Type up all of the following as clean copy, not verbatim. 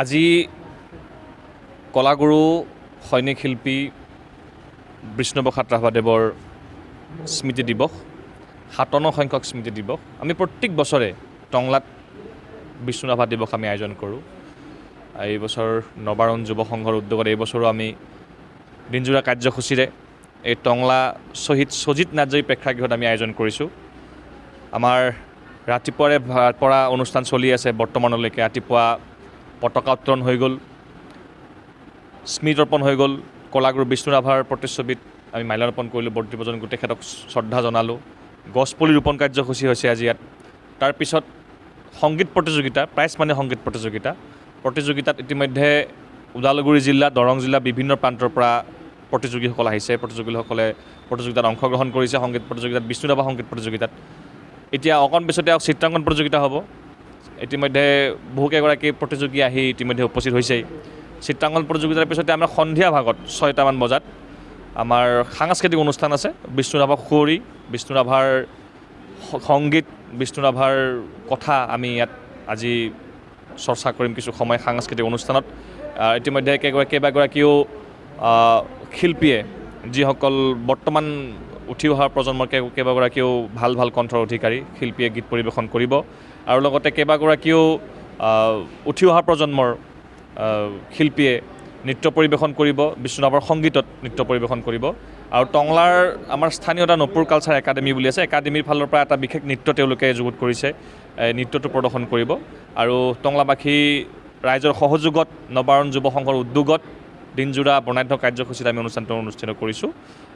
আজি কলাগুৰু সৈনিক শিল্পী বিষ্ণুপ্ৰসাদ ৰাভাদেৱৰ স্মৃতি দিৱস ৫৭ সংখ্যক স্মৃতি দিৱস। আমি প্ৰত্যেক বছৰে টংলাত বিষ্ণু ৰাভা দিৱস আমি আয়োজন কৰোঁ। এই বছৰ নবাৰণ যুৱ সংঘৰ উদ্যোগত এই বছৰো আমি দিনজোৰা কাৰ্যসূচীৰে এই টংলা শ্বহীদ সজিত নাৰ্জাৰী প্ৰেক্ষাগৃহত আমি আয়োজন কৰিছোঁ। আমাৰ ৰাতিপুৱাৰে পৰা অনুষ্ঠান চলি আছে বৰ্তমানলৈকে। ৰাতিপুৱা পতাকা উত্তোলন হৈ গ'ল, স্মৃতৰ্পণ হৈ গ'ল, কলাগুৰু বিষ্ণু ৰাভাৰ প্ৰতিচ্ছবিত আমি মাল্যাৰ্পণ কৰিলোঁ, বৰ্তি প্ৰজন তেখেতক শ্ৰদ্ধা জনালোঁ। গছপুলি ৰোপণ কাৰ্যসূচী হৈছে আজি ইয়াত। তাৰপিছত সংগীত প্ৰতিযোগিতা, প্ৰাইজ মানি সংগীত প্ৰতিযোগিতাত ইতিমধ্যে ওদালগুৰি জিলা, দৰং জিলা বিভিন্ন প্ৰান্তৰ পৰা প্ৰতিযোগীসকল আহিছে। প্ৰতিযোগীসকলে প্ৰতিযোগিতাত অংশগ্ৰহণ কৰিছে। সংগীত প্ৰতিযোগিতাত বিষ্ণু ৰাভা সংগীত প্ৰতিযোগিতাত এতিয়া অকণ পিছতে চিত্ৰাংকন প্ৰতিযোগিতা হ'ব। ইতিমধ্যে বহুকেইগৰাকী প্ৰতিযোগী আহি ইতিমধ্যে উপস্থিত হৈছেই। চিত্ৰাংকন প্ৰতিযোগিতাৰ পিছতে আমাৰ সন্ধিয়া ভাগত ৬টামান বজাত আমাৰ সাংস্কৃতিক অনুষ্ঠান আছে। বিষ্ণু ৰাভা সুঁৱৰি, বিষ্ণু ৰাভাৰ সংগীত, বিষ্ণু ৰাভাৰ কথা আমি ইয়াত আজি চৰ্চা কৰিম কিছু সময় সাংস্কৃতিক অনুষ্ঠানত। ইতিমধ্যে কেইবাগৰাকীও শিল্পীয়ে, যিসকল বৰ্তমান উঠি অহা প্ৰজন্মৰ কেইবাগৰাকীও ভাল ভাল কণ্ঠৰ অধিকাৰী শিল্পীয়ে গীত পৰিৱেশন কৰিব, আৰু লগতে কেইবাগৰাকীও উঠি অহা প্ৰজন্মৰ শিল্পীয়ে নৃত্য পৰিৱেশন কৰিব, বিষ্ণু ৰাভাৰ সংগীতত নৃত্য পৰিৱেশন কৰিব। আৰু টংলাৰ আমাৰ স্থানীয় এটা নপুৰ কালচাৰ একাডেমী বুলি আছে, একাডেমীৰ ফালৰ পৰা এটা বিশেষ নৃত্য তেওঁলোকে যুগুত কৰিছে, নৃত্যটো প্ৰদৰ্শন কৰিব। আৰু টংলাবাসী ৰাইজৰ সহযোগত নবাৰণ যুৱ সংঘৰ উদ্যোগত দিনজোৰা বৰ্ণাঢ্য কাৰ্যসূচীত আমি অনুষ্ঠানটো অনুষ্ঠিত কৰিছোঁ।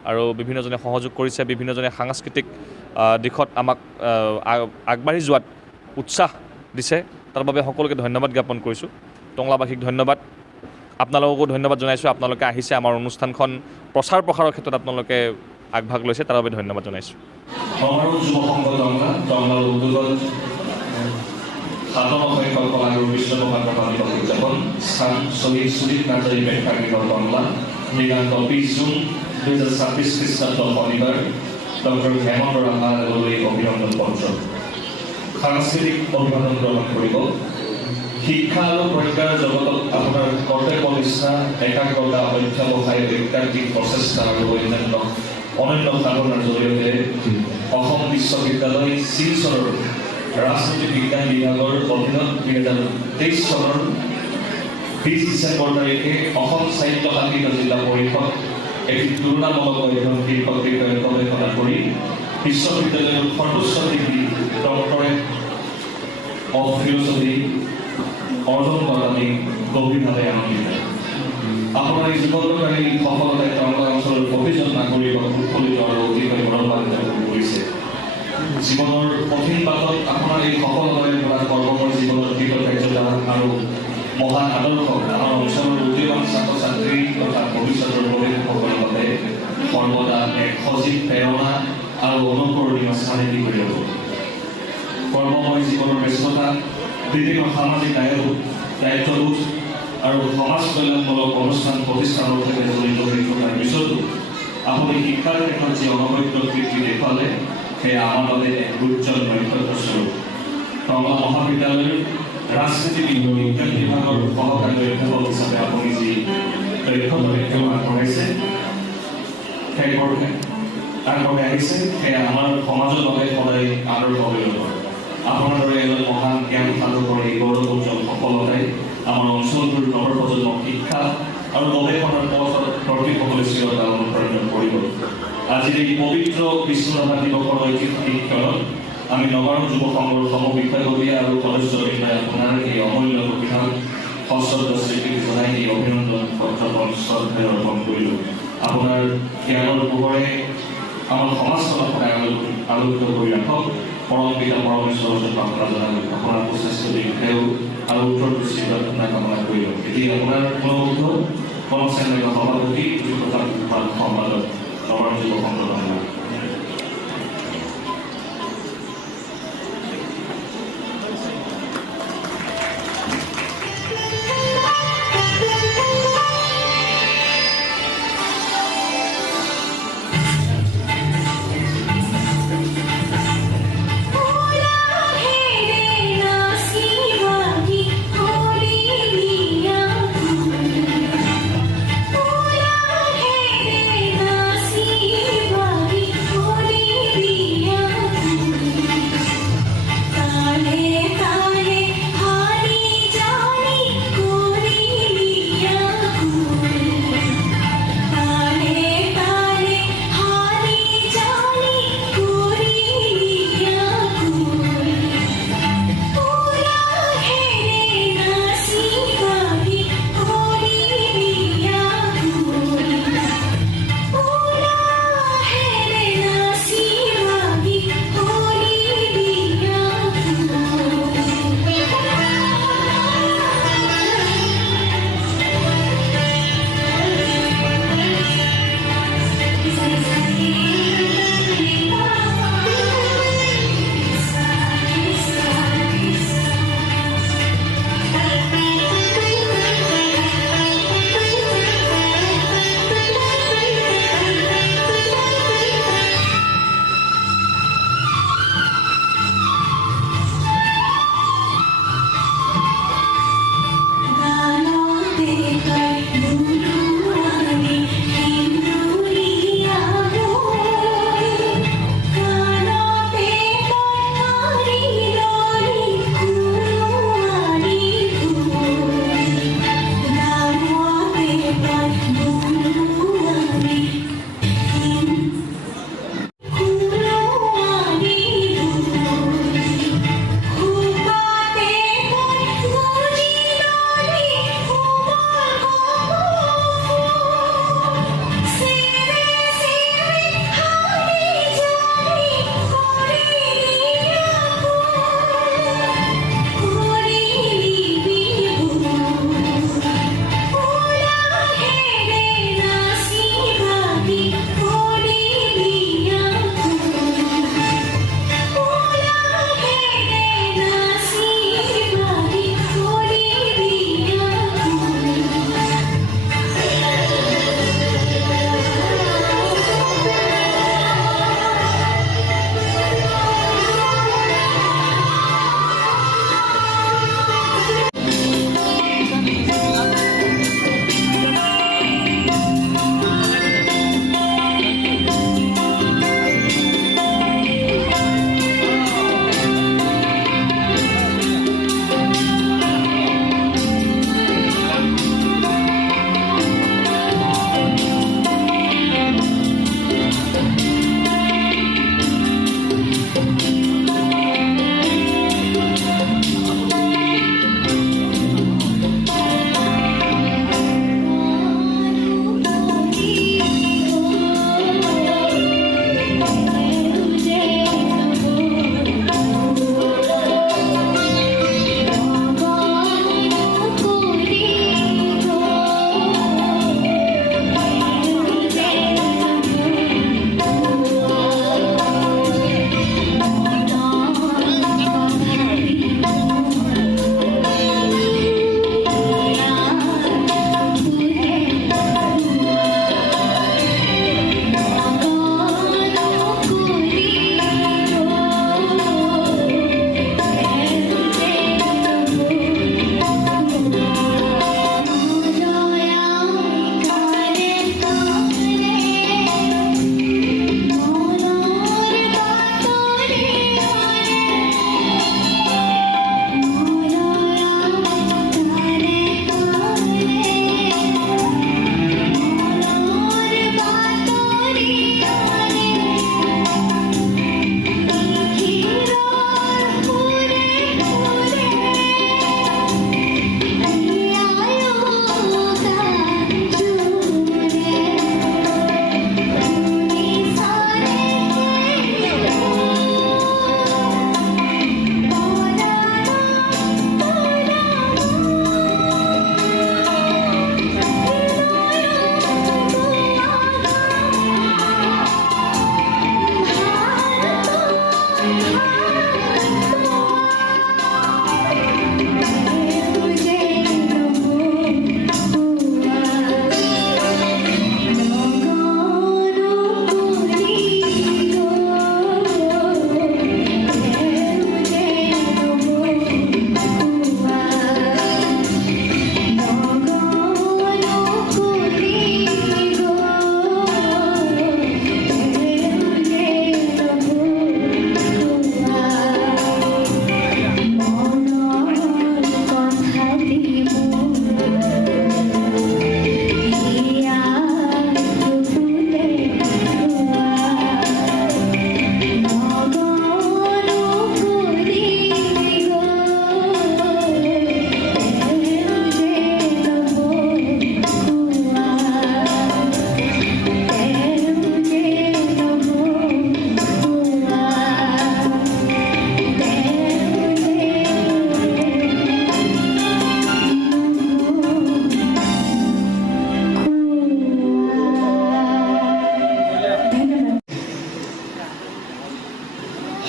আৰু বিভিন্নজনে সহযোগ কৰিছে, বিভিন্নজনে সাংস্কৃতিক দিশত আমাক আগবাঢ়ি যোৱাত উৎসাহ দিছে। তাৰ বাবে সকলোকে ধন্যবাদ জ্ঞাপন কৰিছোঁ। টংলাবাসীক ধন্যবাদ, আপোনালোককো ধন্যবাদ জনাইছোঁ। আপোনালোকে আহিছে, আমাৰ অনুষ্ঠানখন প্ৰচাৰ প্ৰসাৰৰ ক্ষেত্ৰত আপোনালোকে আগভাগ লৈছে, তাৰ বাবে ধন্যবাদ জনাইছোঁ। নবাৰণ যুৱ সংঘ টংলাৰ উদ্যোগত ৫৭ সংখ্যক কলাগুৰু বিষ্ণুপ্ৰসাদ ৰাভা দিৱস উদযাপন। স্থান শ্বহীদ সজিত নাৰ্জাৰী প্ৰেক্ষাগৃহ টংলা। দিনাংক ২০ জুন ২০২৬ খ্ৰীষ্টাব্দ শনিবাৰ। ডক্টৰ হেমন্ত ৰাভা দেৱলৈ অভিনন্দন পত্ৰ। সাংস্কৃতিক অভিবাদন গ্ৰহণ কৰিব। শিক্ষা আৰু প্ৰজ্ঞাৰ জগতত আপোনাৰ কৰ্তব্য নিষ্ঠা, একাগ্ৰতা, অধ্যাৱসায়, ঐকান্তিক প্ৰচেষ্টা আৰু অনন্য সাধনাৰ জৰিয়তে অসম বিশ্ববিদ্যালয় শিলচৰৰ ৰাজনীতি বিজ্ঞান বিভাগৰ অধীনত ২০২৩ চনৰ ২০ ডিচেম্বৰ তাৰিখে অসম সাহিত্য সাহিত্য জিলা পৰিষদ এটি তুলনামূলক অধ্যয়ন শীৰ্ষক বিষয়ে গৱেষণা কৰি বিশ্ববিদ্যালয়ৰ সৰ্বোচ্চ ডিগ্ৰী ডক্টৰেট অফ ফিলচফি অৰ্জন কৰাত আমি গভীৰভাৱে আনন্দিত। আপোনাৰ এই জীৱনকাৰী সফলতাই টংলা অঞ্চলৰ প্ৰতিজন নাগৰিকক উৎফুল্লিত আৰু অতিকৈ গৌৰৱান্বিত কৰিছে। জীৱনৰ কঠিন বাটত আপোনাৰ এই সফলতাৰে পৰা কৰ্মকৰ জীৱনৰ কৃতকাৰ্যতা আৰু মহান আদৰ্শ আমাৰ অঞ্চলৰ উদীয়মান ছাত্ৰ ছাত্ৰী তথা ভৱিষ্যতৰ প্ৰৱেশসকলৰ বাবে সৰ্বদা এক সজীৱ প্ৰেৰণা আৰু অনুকৰণীয় স্থানেদি হৈ ৰ'ব। কৰ্মময় জীৱনৰ ব্যস্ততা, বিভিন্ন সামাজিক দায়িত্ববোধ আৰু সমাজ কল্যাণমূলক অনুষ্ঠান প্ৰতিষ্ঠানৰ সৈতে জড়িত হৈ থকাৰ পিছতো আপুনি শিক্ষাৰ ক্ষেত্ৰত যি অনবদ্য কীৰ্তি দেখুৱালে সেয়া আমাৰ বাবে এক উজ্জ্বল নক্ষত্ৰস্বৰূপ। টংলা মহাবিদ্যালয়ৰ ৰাজনীতি বিজ্ঞান বিভাগৰ সহকাৰী অধ্যাপক হিচাপে আপুনি যি দক্ষতাৰে তেওঁ আগবঢ়াই আহিছে সেয়া আমাৰ সমাজৰ বাবে সদায় আদৰ্শ হৈ ৰ'ব। আপোনাৰ দৰে এজন মহান জ্ঞান সাধকৰ এই গৌৰৱোজ্জ্বল সফলতাই আমাৰ অঞ্চলটোৰ নৱপ্ৰজন্মক শিক্ষা আৰু গৱেষণাৰ পথত প্ৰতিসকলে চিৰতা অনুপ্ৰাণিত কৰিব। আজিৰ এই পবিত্ৰ বিষ্ণু ৰাভা দিৱসৰ ঐতিহাসিক ক্ষণত আমি নবাৰণ যুৱ সংঘৰ সমবিষয়ববীয়া আৰু সদস্যবৃন্দই আপোনাৰ এই অমূল্য সুবিধাক সশ্ৰদ্ধ স্বীকৃতি জনাই এই অভিনন্দন পত্ৰখন শ্ৰদ্ধাৰে অৰ্পণ কৰিলোঁ। আপোনাৰ জ্ঞানৰ পোহৰে আমাৰ সমাজখনক সদায় আলোকিত কৰি ৰাখক। পৰম পিতা পৰমেশ্বৰৰ ওচৰত প্ৰাৰ্থনা জনালোঁ। আপোনাৰ প্ৰচেষ্টা দীৰ্ঘায়ু আৰু উত্তৰ দৃষ্টিত কামনা কৰিলোঁ। এতিয়া আপোনাৰ অনুৰোধ কৰ্মচাৰী সভাপতি সম্পাদক নবাৰণ যুৱ সংঘ Tangla. Hola, hey, nasi wagi, holy.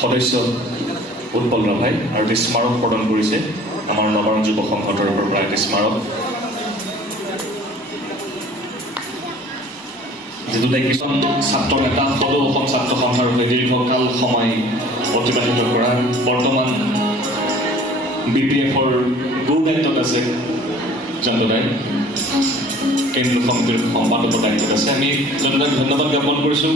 সদস্য উৎপল ৰাভাই আৰু এটি স্মাৰক প্ৰদান কৰিছে আমাৰ নৱাৰণ যুৱ সংঘৰ তৰফৰ পৰা এটি স্মাৰক, যিটো কিছুমান ছাত্ৰ নেতা সদৌ অসম ছাত্ৰ সন্থাৰ হৈ দীৰ্ঘকাল সময় অতিবাহিত কৰা, বৰ্তমান BPF-ৰ গুৰু দায়িত্বত আছে জন্তদাই, কেন্দ্ৰীয় সমিতিৰ সম্পাদকৰ দায়িত্বত আছে। আমি জন্তদাক ধন্যবাদ জ্ঞাপন কৰিছোঁ।